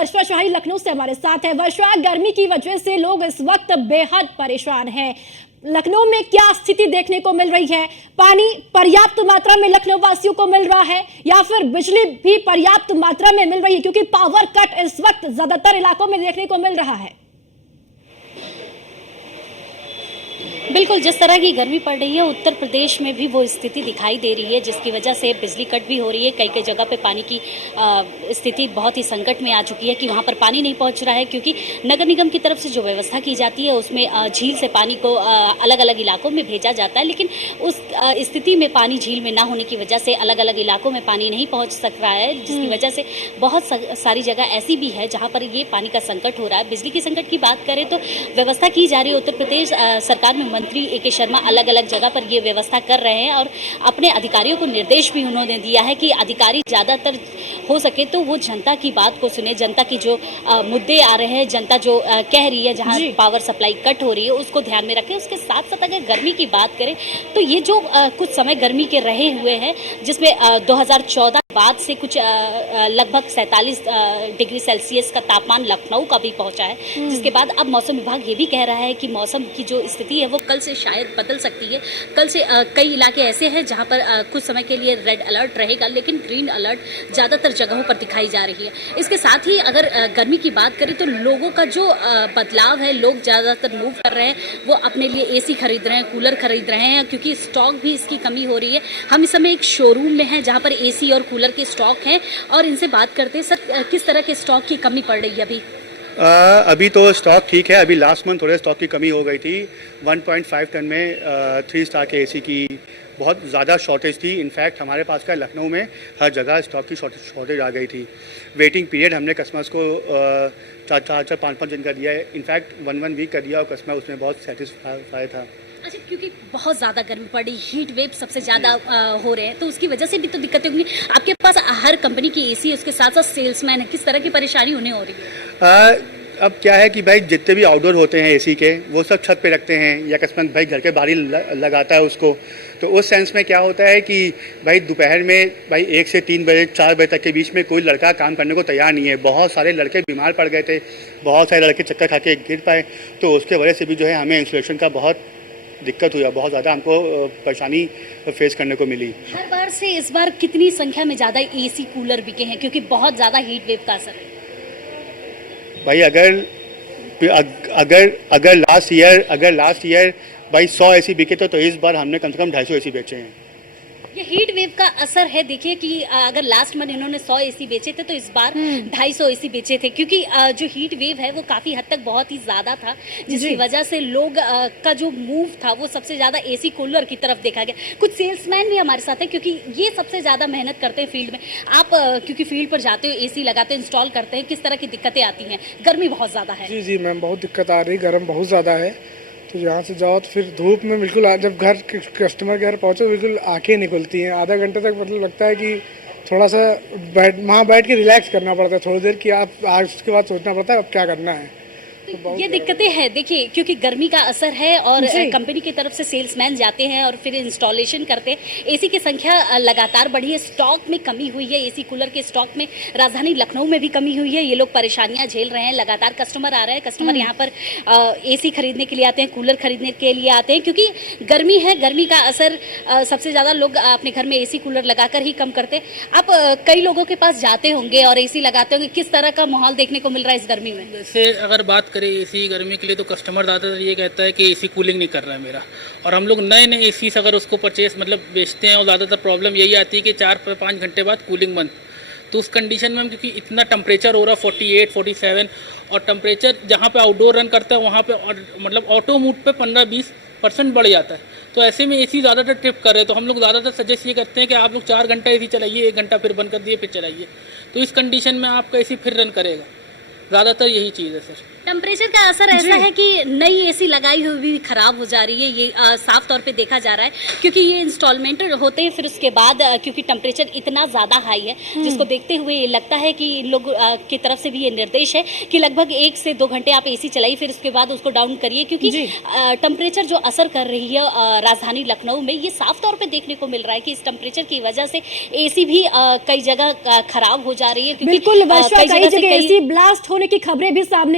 वर्षा शाही लखनऊ से हमारे साथ है। वर्षा, गर्मी की वजह से लोग इस वक्त बेहद परेशान हैं। लखनऊ में क्या स्थिति देखने को मिल रही है? पानी पर्याप्त मात्रा में लखनऊ वासियों को मिल रहा है या फिर बिजली भी पर्याप्त मात्रा में मिल रही है? क्योंकि पावर कट इस वक्त ज्यादातर इलाकों में देखने को मिल रहा है। बिल्कुल, जिस तरह की गर्मी पड़ रही है उत्तर प्रदेश में भी वो स्थिति दिखाई दे रही है, जिसकी वजह से बिजली कट भी हो रही है। कई कई जगह पे पानी की स्थिति बहुत ही संकट में आ चुकी है कि वहाँ पर पानी नहीं पहुँच रहा है, क्योंकि नगर निगम की तरफ से जो व्यवस्था की जाती है उसमें झील से पानी को अलग अलग इलाकों में भेजा जाता है, लेकिन उस स्थिति में पानी झील में ना होने की वजह से अलग अलग इलाकों में पानी नहीं पहुँच सक रहा है, जिसकी वजह से बहुत सारी जगह ऐसी भी है जहाँ पर ये पानी का संकट हो रहा है। बिजली की संकट की बात करें तो व्यवस्था की जा रही है। उत्तर प्रदेश सरकार में मंत्री ए.के. शर्मा अलग अलग जगह पर ये व्यवस्था कर रहे हैं और अपने अधिकारियों को निर्देश भी उन्होंने दिया है कि अधिकारी ज़्यादातर हो सके तो वो जनता की बात को सुने, जनता की जो मुद्दे आ रहे हैं, जनता जो कह रही है, जहां पावर सप्लाई कट हो रही है उसको ध्यान में रखें। उसके साथ साथ अगर गर्मी की बात करें तो ये जो कुछ समय गर्मी के रहे हुए हैं, जिसमें 2014 बाद से कुछ लगभग 47 डिग्री सेल्सियस का तापमान लखनऊ का भी पहुंचा है, जिसके बाद अब मौसम विभाग ये भी कह रहा है कि मौसम की जो स्थिति है वो कल से शायद बदल सकती है। कल से कई इलाके ऐसे हैं जहां पर कुछ समय के लिए रेड अलर्ट रहेगा, लेकिन ग्रीन अलर्ट ज़्यादातर जगहों पर दिखाई जा रही है। इसके साथ ही अगर गर्मी की बात करें तो लोगों का जो बदलाव है, लोग ज़्यादातर मूव कर रहे हैं, वो अपने लिए AC खरीद रहे हैं, कूलर खरीद रहे हैं, क्योंकि स्टॉक भी इसकी कमी हो रही है। हम इस समय एक शोरूम में हैं जहाँ पर AC और कूलर के स्टॉक हैं और इनसे बात करते हैं। सर, किस तरह के स्टॉक की कमी पड़ रही है अभी? अभी तो स्टॉक ठीक है। अभी लास्ट मंथ थोड़े स्टॉक की कमी हो गई थी। 1.5 टन में 3 स्टार के AC की बहुत ज़्यादा शॉर्टेज थी। इनफैक्ट हमारे पास का लखनऊ में हर जगह स्टॉक की शॉर्टेज आ गई थी। वेटिंग पीरियड हमने कस्टमर्स को 4-4, 5-5 दिन का दिया है। इनफैक्ट 1 वीक का दिया और कस्टमर उसमें बहुत सेटिस्फाई था। अच्छा, क्योंकि बहुत ज़्यादा गर्मी पड़ रही, हीट वेव सबसे ज़्यादा हो रहे हैं, तो उसकी वजह से भी तो दिक्कतें होंगी। आपके पास हर कंपनी की AC, उसके साथ साथ सेल्समैन है, किस तरह की परेशानी उन्हें हो रही है? अब क्या है कि भाई जितने भी आउटडोर होते हैं AC के, वो सब छत पे रखते हैं या कस्टमर भाई घर के बाहर ही लगाता है उसको। तो उस सेंस में क्या होता है कि भाई दोपहर में भाई 1 से 3 बजे 4 बजे तक के बीच में कोई लड़का काम करने को तैयार नहीं है। बहुत सारे लड़के बीमार पड़ गए थे, बहुत सारे लड़के चक्कर खा के गिर पाए। तो उसके वजह से भी जो है हमें इंसुलेशन का बहुत दिक्कत हुई, बहुत ज़्यादा हमको परेशानी फेस करने को मिली। हर बार से इस बार कितनी संख्या में ज़्यादा AC कूलर बिके हैं, क्योंकि बहुत ज़्यादा हीट वेव का असर है? भाई अगर लास्ट ईयर भाई 100 AC बिके तो इस बार हमने कम से कम 250 AC बेचे हैं। ये हीट वेव का असर है। देखिए कि अगर लास्ट मंथ इन्होंने 100 AC बेचे थे तो इस बार 250 AC बेचे थे, क्योंकि जो हीट वेव है वो काफ़ी हद तक बहुत ही ज़्यादा था, जिसकी वजह से लोग का जो मूव था वो सबसे ज़्यादा AC कूलर की तरफ देखा गया। कुछ सेल्समैन भी हमारे साथ हैं, क्योंकि ये सबसे ज़्यादा मेहनत करते हैं फील्ड में। आप क्योंकि फील्ड पर जाते हो, AC लगाते हो, इंस्टॉल करते हैं, किस तरह की दिक्कतें आती हैं? गर्मी बहुत ज़्यादा है। जी मैम, बहुत दिक्कत आ रही, गर्म बहुत ज़्यादा है। तो यहाँ से जाओ तो फिर धूप में बिल्कुल जब घर कस्टमर के घर पहुँचो बिल्कुल आंखें निकलती हैं। आधा घंटे तक मतलब लगता है कि थोड़ा सा वहाँ बैठ के रिलैक्स करना पड़ता है थोड़ी देर कि आप आज उसके बाद सोचना पड़ता है अब क्या करना है। तो ये दिक्कतें हैं। देखिए, क्योंकि गर्मी का असर है और कंपनी की तरफ से सेल्समैन जाते हैं और फिर इंस्टॉलेशन करते हैं। AC की संख्या लगातार बढ़ी है, स्टॉक में कमी हुई है। AC कूलर के स्टॉक में राजधानी लखनऊ में भी कमी हुई है। ये लोग परेशानियां झेल रहे हैं। लगातार कस्टमर आ रहे हैं, कस्टमर यहाँ पर AC खरीदने के लिए आते हैं, कूलर खरीदने के लिए आते हैं, क्योंकि गर्मी है। गर्मी का असर सबसे ज़्यादा लोग अपने घर में AC कूलर लगाकर ही कम करते हैं। आप कई लोगों के पास जाते होंगे और AC लगाते होंगे, किस तरह का माहौल देखने को मिल रहा है इस गर्मी में? जैसे अगर बात करें AC गर्मी के लिए तो कस्टमर ज़्यादातर ये कहता है कि AC कूलिंग नहीं कर रहा है मेरा, और हम लोग नए AC अगर उसको परचेस मतलब बेचते हैं और ज़्यादातर प्रॉब्लम यही आती है कि 4-5 घंटे बाद कूलिंग बंद। तो उस कंडीशन में हम, क्योंकि इतना टेम्परेचर हो रहा है 48, 47, और टेम्परेचर जहाँ पे आउटडोर रन करता है वहाँ पे मतलब ऑटो मूड पे 15-20% बढ़ जाता है। तो ऐसे में AC ज़्यादातर ट्रिप कर रहे हैं। तो हम लोग ज़्यादातर सजेस्ट ये करते हैं कि आप लोग 4 घंटा AC चलाइए, 1 घंटा फिर बंद कर दिए, फिर चलाइए। तो इस कंडीशन में आपका AC फिर रन करेगा। ज़्यादातर यही चीज़ है सर। टेम्परेचर का असर ऐसा है कि नई एसी लगाई हुई भी खराब हो जा रही है, ये साफ तौर पे देखा जा रहा है, क्योंकि ये इंस्टॉलमेंट होते हैं, फिर उसके बाद क्योंकि टेम्परेचर इतना ज़्यादा हाई है, जिसको देखते हुए ये लगता है कि लोग की तरफ से भी ये निर्देश है कि लगभग 1 से 2 घंटे आप एसी चलाइए, फिर उसके बाद उसको डाउन करिए, क्योंकि टेम्परेचर जो असर कर रही है राजधानी लखनऊ में, ये साफ तौर पर देखने को मिल रहा है कि इस टेम्परेचर की वजह से एसी भी कई जगह खराब हो जा रही है। बिल्कुल वर्षा, कई जगह एसी ब्लास्ट होने की खबरें भी सामने